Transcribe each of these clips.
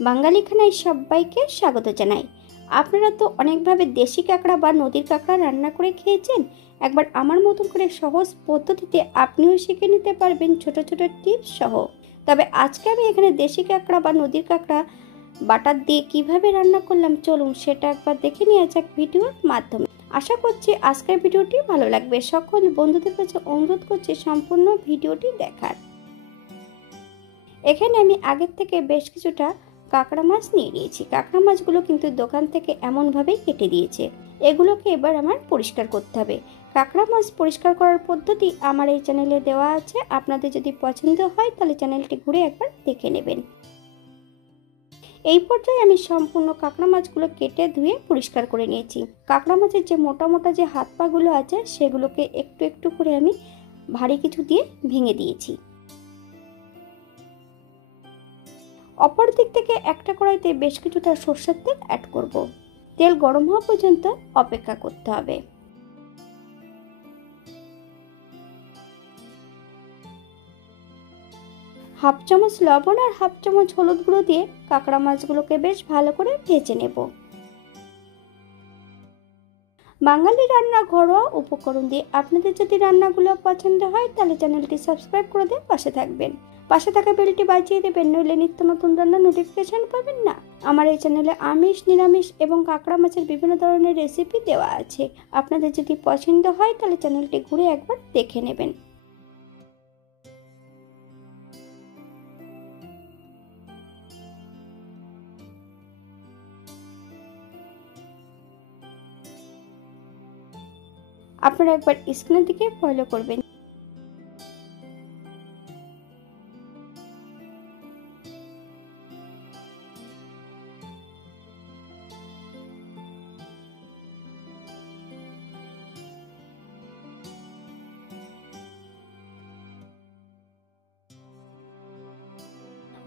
বাঙালি খানায় সবাইকে স্বাগত জানাই। আপনারা তো অনেকভাবে দেশি কাঁকড়া বা নদীর কাঁকড়া রান্না করে খেয়েছেন। একবার আমার মতন করে সহজ পদ্ধতিতে আপনিও শিখে নিতে পারবেন ছোট ছোট টিপস সহ। তবে আজকে আমি এখানে দেশি কাঁকড়া বা নদীর কাঁকড়া বাটার দিয়ে কিভাবে রান্না করলাম, চলুন সেটা একবার দেখে নেওয়া যাক ভিডিওর মাধ্যমে। আশা করছি আজকের ভিডিওটি ভালো লাগবে। সকল বন্ধুদের কাছে অনুরোধ করছি সম্পূর্ণ ভিডিওটি দেখার। এখানে আমি আগের থেকে বেশ কিছুটা কাঁকড়া মাছ নিয়ে নিয়েছি। কাঁকড়া মাছগুলো কিন্তু দোকান থেকে এমনভাবেই কেটে দিয়েছে। এগুলোকে এবার আমার পরিষ্কার করতে হবে। কাঁকড়া মাছ পরিষ্কার করার পদ্ধতি আমার এই চ্যানেলে দেওয়া আছে। আপনাদের যদি পছন্দ হয় তাহলে চ্যানেলটি ঘুরে একবার দেখে নেবেন। এই পর্যায়ে আমি সম্পূর্ণ কাঁকড়া মাছগুলো কেটে ধুয়ে পরিষ্কার করে নিয়েছি। কাঁকড়া মাছের যে মোটা মোটা যে হাত পাগুলো আছে সেগুলোকে একটু একটু করে আমি ভারী কিছু দিয়ে ভেঙে দিয়েছি। অপর দিক থেকে একটা কড়াইতে বেশ কিছুটা সরষের তেল অ্যাড করব। তেল গরম হওয়া পর্যন্ত অপেক্ষা করতে হবে। হাফ চামচ লবণ আর হাফ চামচ হলুদ গুঁড়ো দিয়ে কাঁকড়া মাছগুলোকে বেশ ভালো করে ভেজে নেব। বাঙালি রান্না ঘরোয়া উপকরণ দিয়ে আপনাদের যদি রান্নাগুলো পছন্দ হয় তাহলে চ্যানেলটি সাবস্ক্রাইব করে দিয়ে পাশে থাকবেন। পাশে থাকা বেলটি বাজিয়ে দেবেন, নইলে নিত্য নতুন রান্নার নোটিফিকেশন পাবেন না। আমার এই চ্যানেলে আমিষ, নিরামিষ এবং কাঁকড়া মাছের বিভিন্ন ধরনের রেসিপি দেওয়া আছে। আপনাদের যদি পছন্দ হয় তাহলে চ্যানেলটি ঘুরে একবার দেখে নেবেন। আপনারা একবার স্ক্রিনের দিকে ফলো করবেন।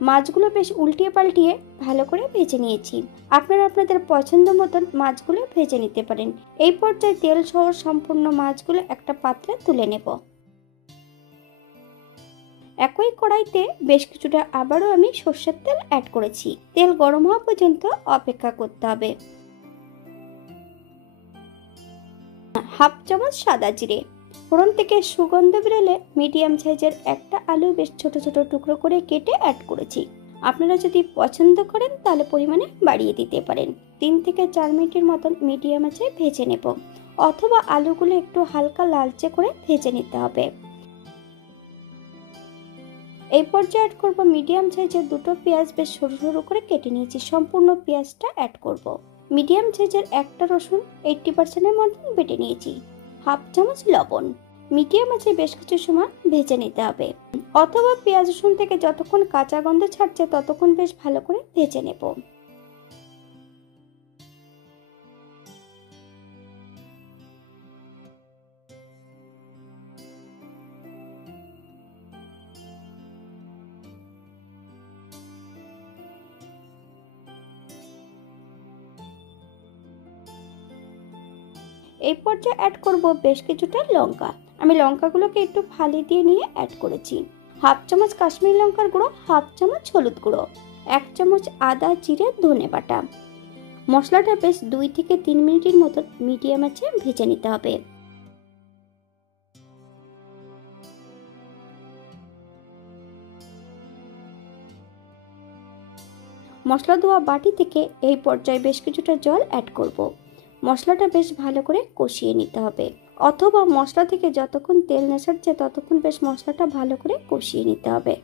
মাছগুলো বেশ উল্টিয়ে পাল্টিয়ে ভালো করে ভেজে নিয়েছি। আপনারা আপনাদের পছন্দ মতন মাছগুলো ভেজে নিতে পারেন। এই পর্যায়ে তেল সহ সম্পূর্ণ মাছগুলো একটা পাত্রে তুলে নেব। একই কড়াইতে বেশ কিছুটা আবারও আমি সরষের তেল অ্যাড করেছি। তেল গরম হওয়া পর্যন্ত অপেক্ষা করতে হবে। হাফ চামচ সাদা জিরে, ফোড়ন থেকে সুগন্ধ বেরোলে মিডিয়াম সাইজের একটা আলু বেশ ছোট ছোট টুকরো করে কেটে অ্যাড করেছি। আপনারা যদি পছন্দ করেন তাহলে পরিমাণে বাড়িয়ে দিতে পারেন। 3 থেকে 4 মিনিটের মতন মিডিয়াম আঁচে ভেজে নেব, অথবা আলুগুলো একটু হালকা লালচে করে ভেজে নিতে হবে। এই পর্যায়ে অ্যাড করব মিডিয়াম সাইজের দুটো পেঁয়াজ, বেশ সরু সরু করে কেটে নিয়েছি। সম্পূর্ণ পেঁয়াজটা অ্যাড করব। মিডিয়াম সাইজের একটা রসুন 80% মতন বেটে নিয়েছি। হাফ চামচ লবণ। মিডিয়াম আঁচে বেশ কিছু সময় ভেজে নিতে হবে, অথবা পেঁয়াজ রসুন থেকে যতক্ষণ কাঁচা গন্ধ ছাড়ছে ততক্ষণ বেশ ভালো করে ভেজে নেব। এই পর্যায়ে অ্যাড করব বেশ কিছুটা লঙ্কা। আমি লঙ্কাগুলোকে একটু ফালি দিয়ে নিয়ে অ্যাড করেছি। হাফ চামচ কাশ্মীরি লঙ্কার গুঁড়ো, হাফ চামচ হলুদ গুঁড়ো, 1 চামচ আদা জিরে ধনে বাটা। মশলাটা বেশ 2 থেকে 3 মিনিটের মতো মিডিয়াম আঁচে ভেজে নিতে হবে। মশলা ধোয়া বাটি থেকে এই পর্যায়ে বেশ কিছুটা জল অ্যাড করব। মশলাটা বেশ ভালো করে কষিয়ে নিতে হবে, অথবা মশলা থেকে যতক্ষণ তেল না ছাড়ছে ততক্ষণ বেশ মশলাটা ভালো করে কষিয়ে নিতে হবে।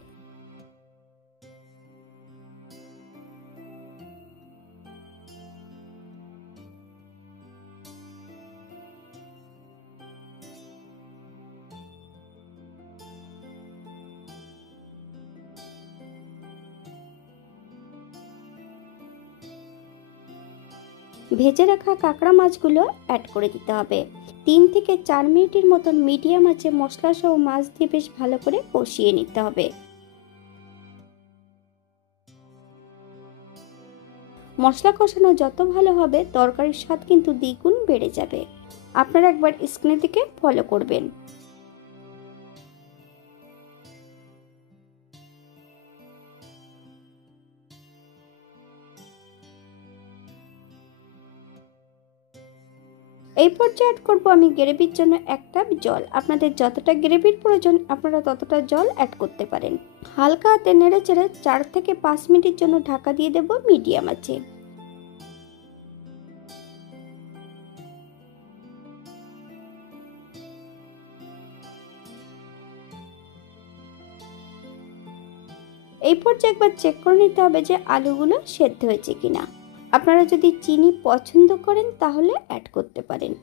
ভেজে রাখা কাঁকড়া মাছগুলো অ্যাড করে দিতে হবে। 3 থেকে 4 মিনিটের মতন মিডিয়াম আঁচে মশলা সহ মাছ দিয়ে বেশ ভালো করে কষিয়ে নিতে হবে। মশলা কষানো যত ভালো হবে তরকারির স্বাদ কিন্তু দ্বিগুণ বেড়ে যাবে। আপনারা একবার স্ক্রিনের দিকে ফলো করবেন। এই পর্যায়ে অ্যাড করব আমি গ্রেভির জন্য 1 কাপ জল। আপনাদের যতটা গ্রেভির প্রয়োজন আপনারা ততটা জল অ্যাড করতে পারেন। হালকা হাতে নেড়ে চেড়ে 4 থেকে 5 মিনিটের জন্য ঢাকা দিয়ে দেব মিডিয়াম আঁচে। এই পর্যায়ে একবার চেক করে নিতে হবে যে আলুগুলো সেদ্ধ হয়েছে কিনা। আপনারা যদি চিনি পছন্দ করেন তাহলে অ্যাড করতে পারেন।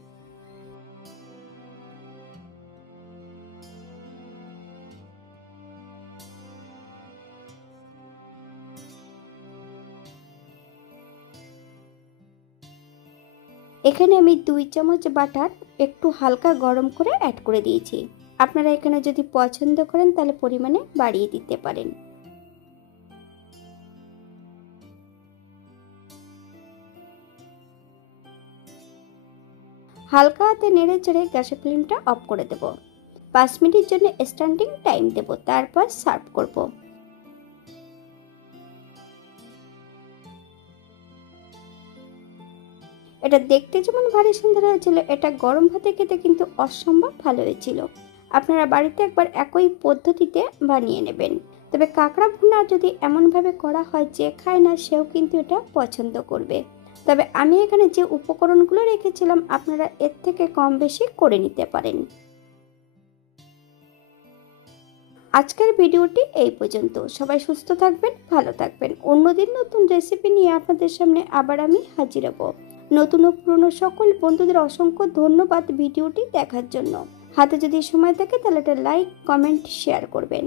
এখানে আমি 2 চামচ বাটার একটু হালকা গরম করে অ্যাড করে দিয়েছি। আপনারা এখানে যদি পছন্দ করেন তাহলে পরিমাণে বাড়িয়ে দিতে পারেন। হালকা হাতে নেড়ে চেড়ে গ্যাসের ফ্লেমটা অফ করে দেব। 5 মিনিটের জন্য স্ট্যান্ডিং টাইম দেব, তারপর সার্ভ করব। এটা দেখতে যেমন ভারী সুন্দর হয়েছিল, এটা গরম ভাতে খেতে কিন্তু অসম্ভব ভালো হয়েছিল। আপনারা বাড়িতে একবার একই পদ্ধতিতে বানিয়ে নেবেন। তবে কাঁকড়া ভুনা যদি এমনভাবে করা হয় যে খায় না সেও কিন্তু এটা পছন্দ করবে। তবে আমি এখানে যে উপকরণগুলো রেখেছিলাম আপনারা এর থেকে কম বেশি করে নিতে পারেন। আজকের ভিডিওটি এই পর্যন্ত। সবাই সুস্থ থাকবেন, ভালো থাকবেন। অন্যদিন নতুন রেসিপি নিয়ে আপনাদের সামনে আবার আমি হাজির হব। নতুন ও পুরনো সকল বন্ধুদের অসংখ্য ধন্যবাদ ভিডিওটি দেখার জন্য। হাতে যদি সময় থাকে তাহলে একটা লাইক, কমেন্ট, শেয়ার করবেন।